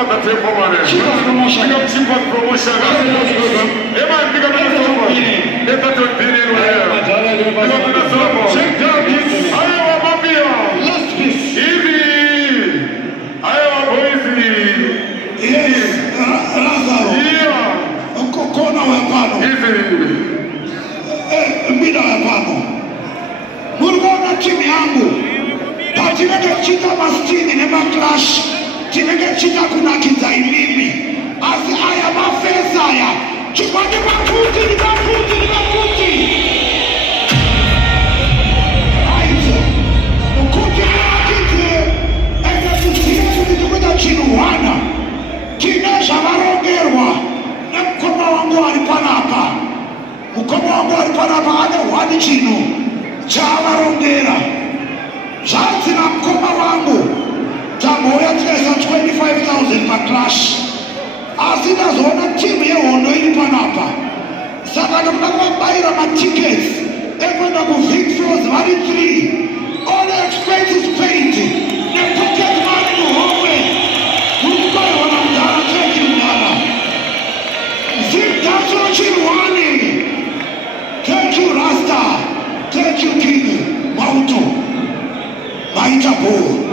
about the temple money. Cheapest promotion. Cheapest promotion. Amen. Big up the support. Let that one be in where. Big up the support. Check down this. Iowa Mafia. Last piece. Easy. Iowa Boise. Yes. Lazaro. Yeah. Kona wa pano. Easy. Mbida wa pano. Mulgona timu yangu. Patineke chita mastini nema clash. Tineke chita kuna kizaimimi. Asi aya mafesa ya. Chupani makuti. Aito. Mkuti wakite. Eka sisiyesu nitukuja chinuwana. Kinesha warongerwa. Na mkoma wangu alipanapa. Mkoma wangu alipanapa ane wadi chino. Chawa rongera. Shansi na mkoma wangu. Tamoya tlesa 25,000 pa clash. Asina zona timu ye hono ilipanapa. Saka na mnakwa baira ma tickets. Eko na ku Vic Flows Valley 3. All the expenses paid. The pocket money you home. Mkoma wana mdara teki mdara. Zip Daso Chilwani. Thank you Rasta. Thank you King Mauto. Maita Bo.